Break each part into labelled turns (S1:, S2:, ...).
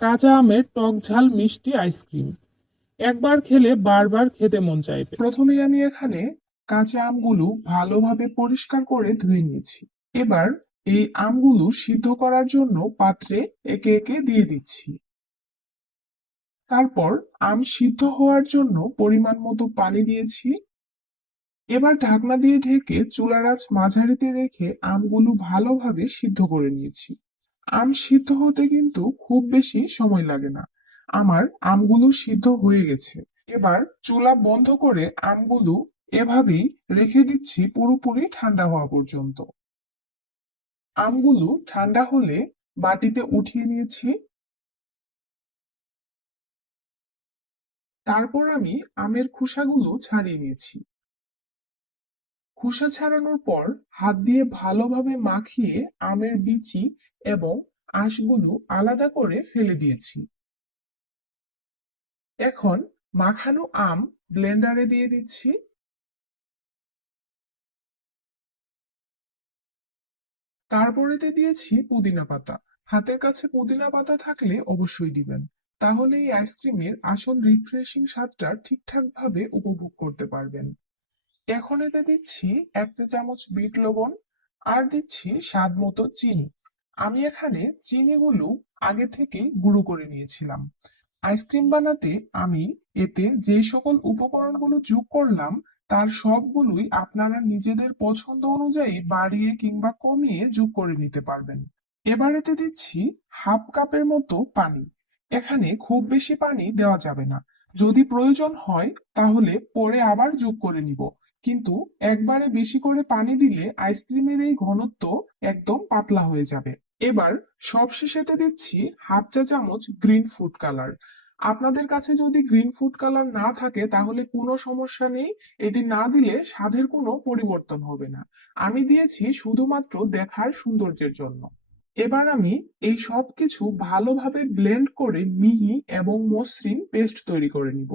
S1: কাঁচা আমের টক ঝাল মিষ্টি আইসক্রিম। একবার খেলে বারবার খেতে মন চাইবে।
S2: প্রথমে আমি এখানে কাঁচা আমগুলো ভালোভাবে পরিষ্কার করে ধুয়ে নিয়েছি। এবার এই আমগুলো সিদ্ধ করার জন্য পাত্রে একে একে দিয়ে দিচ্ছি। তারপর আম সিদ্ধ হওয়ার জন্য পরিমাণ মতো পানি দিয়েছি। এবার ঢাকনা দিয়ে ঢেকে চুলার আঁচ মাঝারিতে রেখে আমগুলো ভালোভাবে সিদ্ধ করে নিয়েছি। আম সিদ্ধ হতে কিন্তু খুব বেশি সময় লাগে না। আমার আমগুলো সিদ্ধ হয়ে গেছে। এবার চুলা বন্ধ করে আমগুলো এভাবেই রেখে দিচ্ছি পুরোপুরি ঠান্ডা হওয়া পর্যন্ত। আমগুলো ঠান্ডা হলে বাটিতে উঠিয়ে নিয়েছি। তারপর আমি আমের খোসাগুলো ছাড়িয়ে নিয়েছি। খোসা ছাড়ানোর পর হাত দিয়ে ভালোভাবে মাখিয়ে আমের বিচি এবং আঁশগুলো আলাদা করে ফেলে দিয়েছি। এখন মাখানো আম ব্লেন্ডারে দিয়ে দিচ্ছি। তারপরেতে দিয়েছি পুদিনা পাতা। হাতের কাছে পুদিনা পাতা থাকলে অবশ্যই দিবেন। তাহলে এই আইসক্রিমের আসল রিফ্রেশিং স্বাদটা ঠিকঠাক ভাবে উপভোগ করতে পারবেন। এখন এতে দিচ্ছি এক চা চামচ বিট লবণ আর দিচ্ছি স্বাদ মতো চিনি। আমি এখানে চিনিগুলো আগে থেকে গুঁড়ো করে নিয়েছিলাম। আইসক্রিম বানাতে আমি এতে যে সকল উপকরণগুলো যোগ করলাম, তার সবগুলোই আপনারা নিজেদের পছন্দ অনুযায়ী বাড়িয়ে কিংবা কমিয়ে যোগ করে নিতে পারবেন। এবার এতে দিচ্ছি হাফ কাপের মতো পানি। এখানে খুব বেশি পানি দেওয়া যাবে না। যদি প্রয়োজন হয়, তাহলে পরে আবার যোগ করে নিব। কিন্তু একবারে বেশি করে পানি দিলে আইসক্রিমের এই ঘনত্ব একদম পাতলা হয়ে যাবে। এবার সবশেষেতে দিচ্ছি হাফ চা চামচ গ্রিন ফুড কালার আপনাদের কাছে যদি গ্রিন ফুড কালার না থাকে, তাহলে কোনো সমস্যা নেই। এটি না দিলে স্বাদের কোনো পরিবর্তন হবে না। আমি দিয়েছি শুধুমাত্র দেখার সৌন্দর্যের জন্য। এবার আমি এই সব কিছু ভালোভাবে ব্লেন্ড করে মিহি এবং মসৃণ পেস্ট তৈরি করে নিব।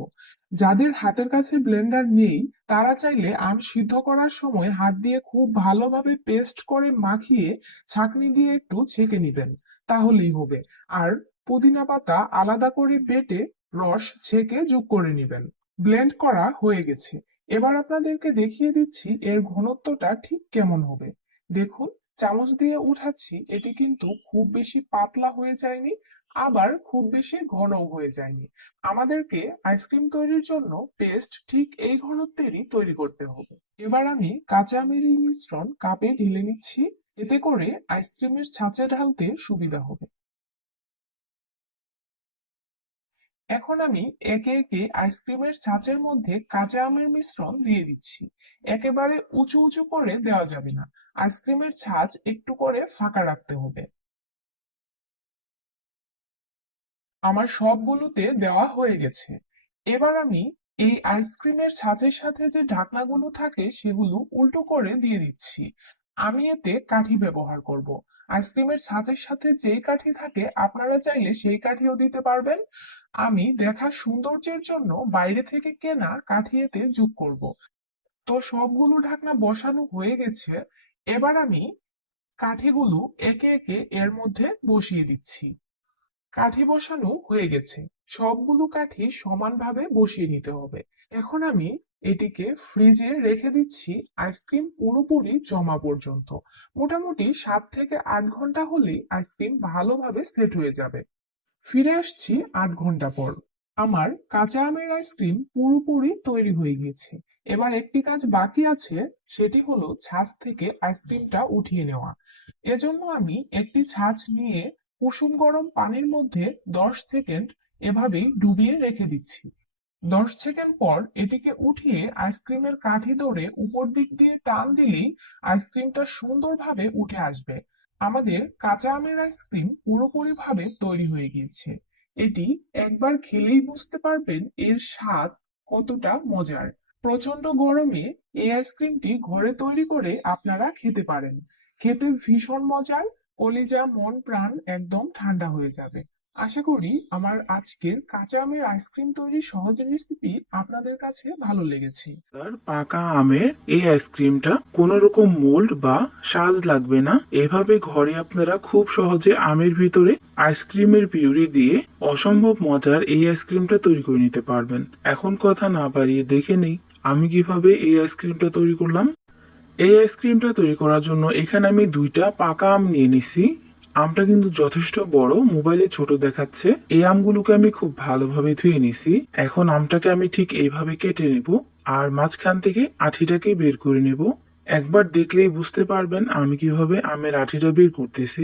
S2: যাদের হাতের কাছে ব্লেন্ডার নেই, তারা চাইলে আম সিদ্ধ করার সময় হাত দিয়ে খুব ভালোভাবে পেস্ট করে মাখিয়ে ছাঁকনি দিয়ে একটু ছেঁকে নেবেন, তাহলেই হবে। আর পুদিনা পাতা আলাদা করে বেটে রস ছেঁকে যোগ করে নেবেন। ব্লেন্ড করা হয়ে গেছে। এবার আপনাদেরকে দেখিয়ে দিচ্ছি এর ঘনত্বটা ঠিক কেমন হবে। দেখুন, চামচ দিয়ে উঠাচ্ছি, এটি কিন্তু খুব বেশি পাতলা হয়ে যায়নি আবার খুব বেশি ঘনও হয়ে যায়নি। আমাদেরকে আইসক্রিম তৈরির জন্য পেস্ট ঠিক এই ঘনত্বেরই তৈরি করতে হবে। এবার আমি কাঁচা আমের মিশ্রণ কাপে ঢেলে নিচ্ছি। এতে করে আইসক্রিমের ছাঁচে ঢালতে সুবিধা হবে। এখন আমি একে একে আইসক্রিমের ছাঁচের মধ্যে কাঁচা আমের মিশ্রণ দিয়ে দিচ্ছি। একেবারে উঁচু উঁচু করে দেওয়া যাবে না। আইসক্রিমের ছাঁচ একটু করে ফাঁকা রাখতে হবে। আমার সবগুলোতে দেওয়া হয়ে গেছে। এবার আমি এই আইসক্রিমের ছাঁচের সাথে যে ঢাকনাগুলো থাকে সেগুলো উল্টো করে দিয়ে দিচ্ছি। আমি এতে কাঠি ব্যবহার করব। আইসক্রিমের ছাঁচের সাথে যেই কাঠি থাকে আপনারা চাইলে সেই কাঠিও দিতে পারবেন। আমি দেখার সৌন্দর্যের জন্য বাইরে থেকে কেনা কাঠি এতে যোগ করব। তো সবগুলো ঢাকনা বসানো হয়ে গেছে। এবার আমি কাঠিগুলো একে একে এর মধ্যে বসিয়ে দিচ্ছি। কাঠি বসানো হয়ে গেছে। সবগুলো কাঠি সমানভাবে বসিয়ে নিতে হবে। এখন আমি এটিকে ফ্রিজে রেখে দিচ্ছি আইসক্রিম পুরোপুরি জমা পর্যন্ত। মোটামুটি সাত থেকে আট ঘণ্টা হলেই আইসক্রিম ভালোভাবে সেট হয়ে যাবে। ফিরে আসছি আট ঘণ্টা পর। আমার কাঁচা আমের আইসক্রিম পুরোপুরি তৈরি হয়ে গিয়েছে এবার একটি কাজ বাকি আছে, সেটি হলো ছাঁচ থেকে আইসক্রিমটা উঠিয়ে নেওয়া। এজন্য আমি একটি ছাঁচ নিয়ে কুসুম গরম পানির মধ্যে দশ সেকেন্ড এভাবেই ডুবিয়ে রেখে দিচ্ছি। দশ সেকেন্ড পর এটিকে উঠিয়ে আইসক্রিমের কাঠি ধরে উপর দিক দিয়ে টান দিলেই আইসক্রিমটা সুন্দরভাবে উঠে আসবে। আমাদের কাঁচা আমের আইসক্রিম পুরোপুরি ভাবে তৈরি হয়ে গিয়েছে। এটি একবার খেলেই বুঝতে পারবেন এর স্বাদ কতটা মজার। প্রচণ্ড গরমে এই আইসক্রিমটি ঘরে তৈরি করে আপনারা খেতে পারেন। খেতে ভীষণ মজার কলিজা মন প্রাণ একদম ঠান্ডা হয়ে যাবে। আশা করি আমার আজকের কাঁচা আমের আইসক্রিম তৈরির সহজ রেসিপি আপনাদের কাছে ভালো লেগেছে।
S1: পাকা আমের এই আইসক্রিমটা কোনো রকম মোল্ড বা সাজ লাগবে না। এভাবে ঘরে আপনারা খুব সহজে আমের ভিতরে আইসক্রিমের পিউরি দিয়ে অসম্ভব মজার এই আইসক্রিমটা তৈরি করে নিতে পারবেন। এখন কথা না বাড়িয়ে দেখে নেই, আমি কীভাবে এই আইসক্রিমটা তৈরি করলাম? এই আইসক্রিমটা তৈরি করার জন্য এখানে আমি দুইটা পাকা আম নিয়ে নিছি। আমটা কিন্তু যথেষ্ট বড়, মোবাইলে ছোট দেখাচ্ছে। এই আমগুলোকে আমি খুব ভালোভাবে ধুয়ে নিছি। এখন আমটাকে আমি ঠিক এইভাবে কেটে নেব আর মাঝখান থেকে আঠিটাকে বের করে নেব। একবার দেখলেই বুঝতে পারবেন আমি কীভাবে আমের আঠিটা বের করতেছি।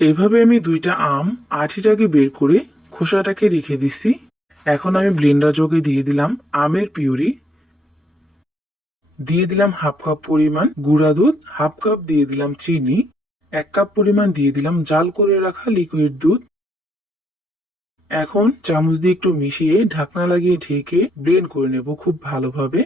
S1: এভাবে আমি দুইটা আম আঠিটাকে বের করে খোসাটাকে রেখে দিছি। এখন আমি ব্লেন্ডার যোগে দিয়ে দিলাম আমের পিউরি। দিয়ে দিলাম হাফ কাপ পরিমাণ গুঁড়া দুধ, হাফ কাপ দিয়ে দিলাম চিনি, এক কাপ পরিমাণ দিয়ে দিলাম জাল করে রাখা লিকুইড দুধ। এখন চামচ দিয়ে একটু মিশিয়ে ঢাকনা লাগিয়ে ঢেকে ব্লেন্ড করে নেব খুব ভালোভাবে।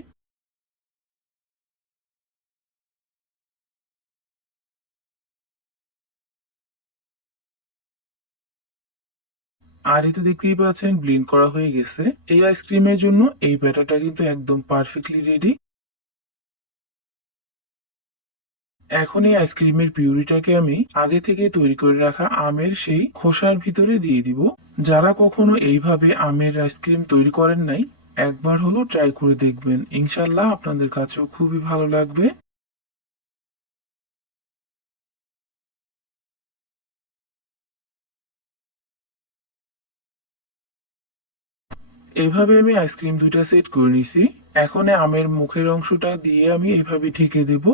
S1: আর এই তো দেখতেই পাচ্ছেন ব্লেন্ড করা হয়ে গেছে। এই আইসক্রিমের জন্য এই ব্যাটারটা কিন্তু একদম পারফেক্টলি রেডি এখন এই আইসক্রিমের পিউরিটাকে আমি আগে থেকে তৈরি করে রাখা আমের সেই খোসার ভিতরে দিয়ে দিব। যারা কখনো এইভাবে আমের আইসক্রিম তৈরি করেন নাই, একবার হলো ট্রাই করে দেখবেন। ইনশাল্লাহ আপনাদের কাছেও খুবই ভালো লাগবে। এভাবে আমি আইসক্রিম দুইটা সেট করে নিছি। এখন আমের মুখের অংশটা দিয়ে আমি এভাবে ঢেকে দেব।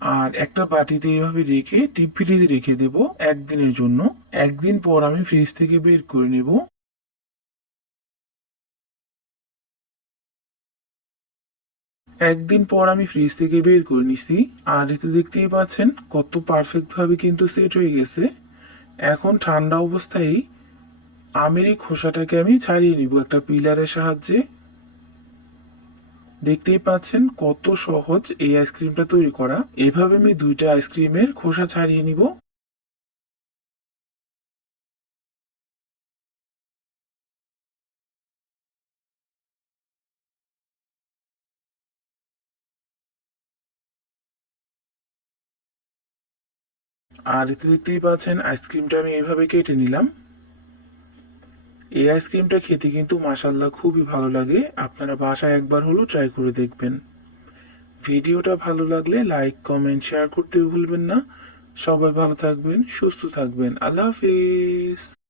S1: আর একটা বাটিতে এভাবে রেখে ডিপ ফ্রিজে রেখে দেব একদিনের জন্য। একদিন পর আমি ফ্রিজ থেকে বের করে নেব। একদিন পর আমি ফ্রিজ থেকে বের করে নিছি। আর এতে দেখতেই পাচ্ছেন কত পারফেক্ট ভাবে কিন্তু সেট হয়ে গেছে। এখন ঠান্ডা অবস্থায় আমের এই খোসাটাকে আমি ছাড়িয়ে নিব একটা পিলারের সাহায্যে। দেখতেই পাচ্ছেন কত সহজ এই আইসক্রিমটা তৈরি করা। এভাবে আমি দুইটা আইসক্রিমের খোসা ছাড়িয়ে নিব। আর এতে দেখতেই পাচ্ছেন আইসক্রিমটা আমি এইভাবে কেটে নিলাম। এই আইসক্রিমটা খেতে কিন্তু মাসাল্লাহ খুবই ভালো লাগে। আপনারা বাসায় একবার হলো ট্রাই করে দেখবেন। ভিডিওটা ভালো লাগলে লাইক কমেন্ট শেয়ার করতে ভুলবেন না। সবাই ভালো থাকবেন, সুস্থ থাকবেন। আল্লাহ হাফিজ।